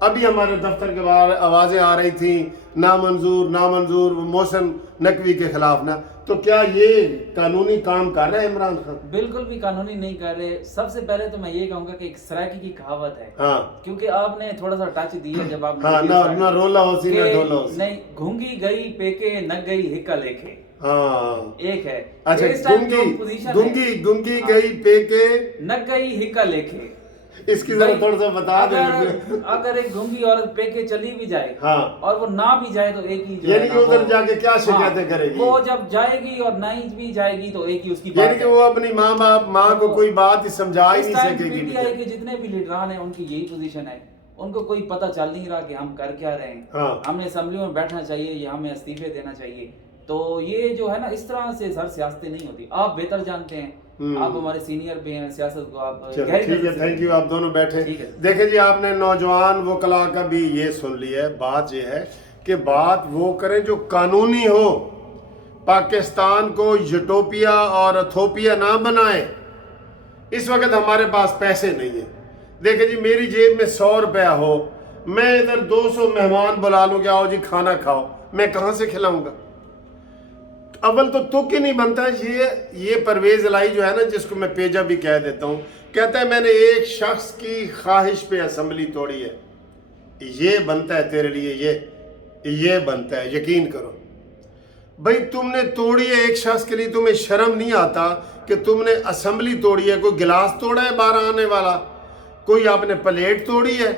ابھی ہمارے دفتر کے باہر آوازیں آ رہی تھیں نامنظور نامنظور محسن نقوی کے خلاف نا، تو کیا یہ قانونی کام کر رہے ہیں عمران خان؟ بالکل بھی قانونی نہیں کر رہے. سب سے پہلے تو میں یہ کہوں گا کہ ایک سرائکی کی کہاوت ہے، ہاں کیونکہ آپ نے تھوڑا سا ٹچ دیا جب آپ ہاں، نہ رولا ہوسی نہ ڈھولا ہوسی. نہیں گھونگی گئی پیکے نہ گئی ہکا لیکھے، ہاں ایک ہے. اچھا، اس ٹائم جو پوزیشن ہے گنگی گئی پے کے نہ گئی ہکا لیکھے، اس کی ذرا تھوڑا سا بتا دیں. اگر ایک گھونگی عورت پے کے چلی بھی جائے ہاں، اور وہ نہ بھی جائے تو ایک ہی جو یعنی کہ ادھر جا کے کیا شکایتیں کرے گی؟ وہ جب جائے گی اور نہ ہی بھی جائے گی تو ایک ہی اس کی یعنی کہ وہ اپنی ماں کو کوئی بات ہی سمجھا ہی نہیں سکے گی. پی ٹی آئی کے جتنے بھی لیڈران ہیں ان کی یہی پوزیشن ہے، ان کو کوئی پتہ چل نہیں رہا کہ ہم کر کیا رہے ہیں. ہمیں اسمبلی میں بیٹھنا چاہیے یا ہمیں استعفے دینا چاہیے. تو یہ جو ہے نا اس طرح سے سر سیاستیں نہیں ہوتی. آپ بہتر جانتے ہیں، آپ ہمارے سینئر بھی ہیں سیاست کو. آپ ٹھیک ہے، تھینک یو. آپ دونوں بیٹھے. دیکھیں جی، آپ نے نوجوان وکلاء کا بھی یہ سن لیا ہے. بات یہ ہے کہ بات وہ کریں جو قانونی ہو، پاکستان کو یوٹوپیا اور اتھوپیا نہ بنائیں. اس وقت ہمارے پاس پیسے نہیں ہیں. دیکھیں جی، میری جیب میں 100 روپیہ ہو، میں ادھر 200 مہمان بلا لوں کہ آؤ جی کھانا کھاؤ، میں کہاں سے کھلاؤں گا؟ اول تو تک ہی نہیں بنتا. یہ پرویز الہی جو ہے نا، جس کو میں پیجا بھی کہہ دیتا ہوں، کہتا ہے میں نے ایک شخص کی خواہش پہ اسمبلی توڑی ہے. یہ بنتا ہے تیرے لیے، یہ بنتا ہے، یقین کرو. بھائی تم نے توڑی ہے ایک شخص کے لیے، تمہیں شرم نہیں آتا کہ تم نے اسمبلی توڑی ہے؟ کوئی گلاس توڑا ہے باہر آنے والا؟ کوئی آپ نے پلیٹ توڑی ہے؟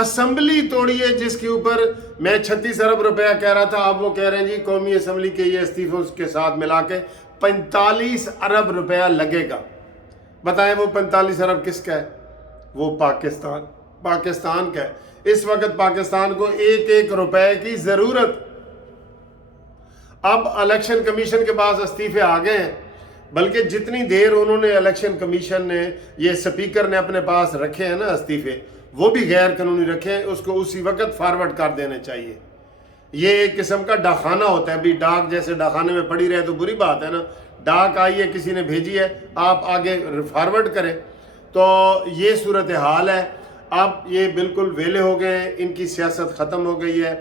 اسمبلی توڑی ہے جس کے اوپر میں 36 ارب روپیہ کہہ رہا تھا، آپ وہ کہہ رہے ہیں جی قومی اسمبلی کے یہ استعفوں کے ساتھ ملا کے 45 ارب روپیہ لگے گا. بتائیں وہ 45 ارب کس کا ہے؟ وہ پاکستان کا ہے. اس وقت پاکستان کو 1 روپے کی ضرورت. اب الیکشن کمیشن کے پاس استعفے آ گئے ہیں، بلکہ جتنی دیر انہوں نے الیکشن کمیشن نے یہ سپیکر نے اپنے پاس رکھے ہیں نا استعفے، وہ بھی غیر قانونی رکھے ہیں. اس کو اسی وقت فارورڈ کر دینے چاہیے. یہ ایک قسم کا ڈاکخانہ ہوتا ہے. ابھی ڈاک جیسے ڈاکخانے میں پڑی رہے تو بری بات ہے نا. ڈاک آئی ہے، کسی نے بھیجی ہے، آپ آگے فارورڈ کریں. تو یہ صورتحال ہے. اب یہ بالکل ویلے ہو گئے ہیں، ان کی سیاست ختم ہو گئی ہے.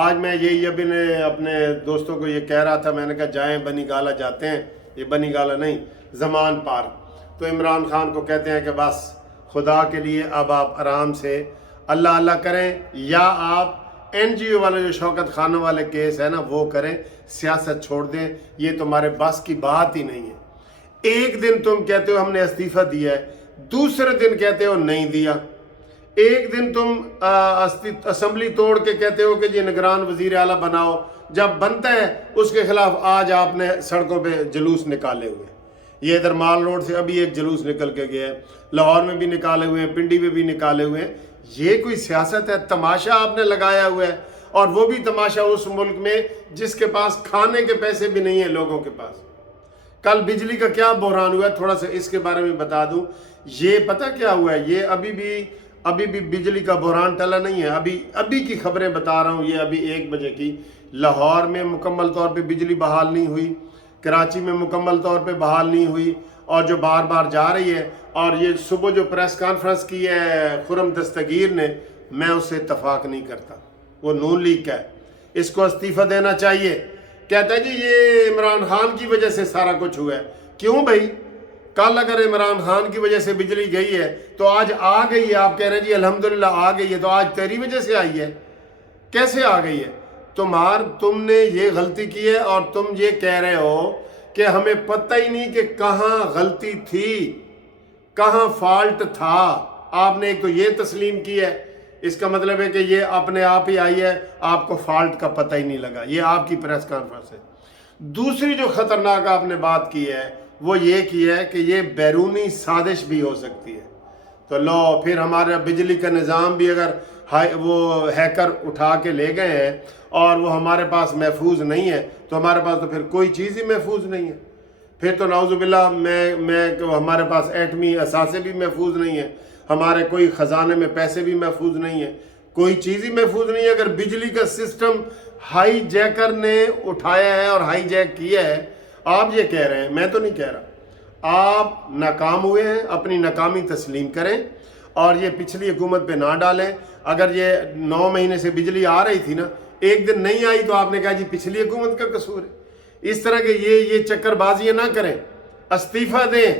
آج میں یہی ابھی نے اپنے دوستوں کو یہ کہہ رہا تھا، میں نے کہا جائیں بنی گالہ جاتے ہیں. یہ بنی گالہ نہیں، زمان پارک. تو عمران خان کو کہتے ہیں کہ بس خدا کے لیے اب آپ آرام سے اللہ اللہ کریں، یا آپ NGO والے جو شوکت خانوں والے کیس ہے نا وہ کریں، سیاست چھوڑ دیں. یہ تمہارے بس کی بات ہی نہیں ہے. ایک دن تم کہتے ہو ہم نے استعفیٰ دیا ہے، دوسرے دن کہتے ہو نہیں دیا. ایک دن تم اسمبلی توڑ کے کہتے ہو کہ جی نگران وزیر اعلیٰ بناؤ، جب بنتا ہے اس کے خلاف آج آپ نے سڑکوں پہ جلوس نکالے ہوئے. یہ ادھر مال روڈ سے ابھی ایک جلوس نکل کے گیا ہے، لاہور میں بھی نکالے ہوئے ہیں، پنڈی میں بھی نکالے ہوئے ہیں. یہ کوئی سیاست ہے؟ تماشا آپ نے لگایا ہوا ہے، اور وہ بھی تماشا اس ملک میں جس کے پاس کھانے کے پیسے بھی نہیں ہیں لوگوں کے پاس. کل بجلی کا کیا بحران ہوا ہے، تھوڑا سا اس کے بارے میں بتا دوں. یہ پتہ کیا ہوا ہے؟ یہ ابھی بھی بجلی کا بحران ٹلا نہیں ہے. ابھی کی خبریں بتا رہا ہوں، یہ ابھی 1 بجے کی. لاہور میں مکمل طور پہ بجلی بحال نہیں ہوئی، کراچی میں مکمل طور پہ بحال نہیں ہوئی، اور جو بار بار جا رہی ہے. اور یہ صبح جو پریس کانفرنس کی ہے خرم دستگیر نے، میں اس سے اتفاق نہیں کرتا. وہ نون لیگ کا ہے، اس کو استعفیٰ دینا چاہیے. کہتا ہے جی یہ عمران خان کی وجہ سے سارا کچھ ہوا ہے. کیوں بھائی؟ کل اگر عمران خان کی وجہ سے بجلی گئی ہے تو آج آ گئی ہے. آپ کہہ رہے ہیں جی الحمدللہ آ گئی ہے، تو آج تیری وجہ سے آئی ہے. کیسے آ گئی ہے؟ تم نے یہ غلطی کی ہے، اور تم یہ کہہ رہے ہو کہ ہمیں پتہ ہی نہیں کہ کہاں غلطی تھی، کہاں فالٹ تھا. آپ نے ایک تو یہ تسلیم کی ہے، اس کا مطلب ہے کہ یہ اپنے آپ ہی آئی ہے، آپ کو فالٹ کا پتہ ہی نہیں لگا. یہ آپ کی پریس کانفرنس ہے. دوسری جو خطرناک آپ نے بات کی ہے وہ یہ کی ہے کہ یہ بیرونی سازش بھی ہو سکتی ہے. تو لو پھر ہمارا بجلی کا نظام بھی اگر وہ ہیکر اٹھا کے لے گئے ہیں اور وہ ہمارے پاس محفوظ نہیں ہے، تو ہمارے پاس تو پھر کوئی چیز ہی محفوظ نہیں ہے. پھر تو نعوذ باللہ میں ہمارے پاس ایٹمی اثاثے بھی محفوظ نہیں ہیں، ہمارے کوئی خزانے میں پیسے بھی محفوظ نہیں ہیں، کوئی چیز ہی محفوظ نہیں ہے. اگر بجلی کا سسٹم ہائی جیکر نے اٹھایا ہے اور ہائی جیک کیا ہے، آپ یہ کہہ رہے ہیں، میں تو نہیں کہہ رہا. آپ ناکام ہوئے ہیں، اپنی ناکامی تسلیم کریں اور یہ پچھلی حکومت پہ نہ ڈالیں. اگر یہ 9 مہینے سے بجلی آ رہی تھی نا، ایک دن نہیں آئی تو آپ نے کہا جی پچھلی حکومت کا قصور ہے. اس طرح کے یہ چکر بازیاں نہ کریں. استعفیٰ دیں،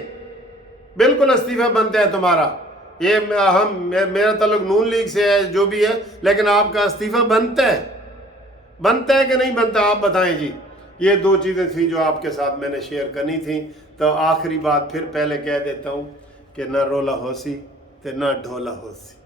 بالکل استعفیٰ بنتا ہے تمہارا. یہ میرا تعلق نون لیگ سے ہے، جو بھی ہے، لیکن آپ کا استعفیٰ بنتا ہے کہ نہیں بنتا، آپ بتائیں جی. یہ 2 چیزیں تھیں جو آپ کے ساتھ میں نے شیئر کرنی تھیں. تو آخری بات پھر پہلے کہہ دیتا ہوں کہ نہ رولا ہوسی تے نہ ڈھولا ہوسی.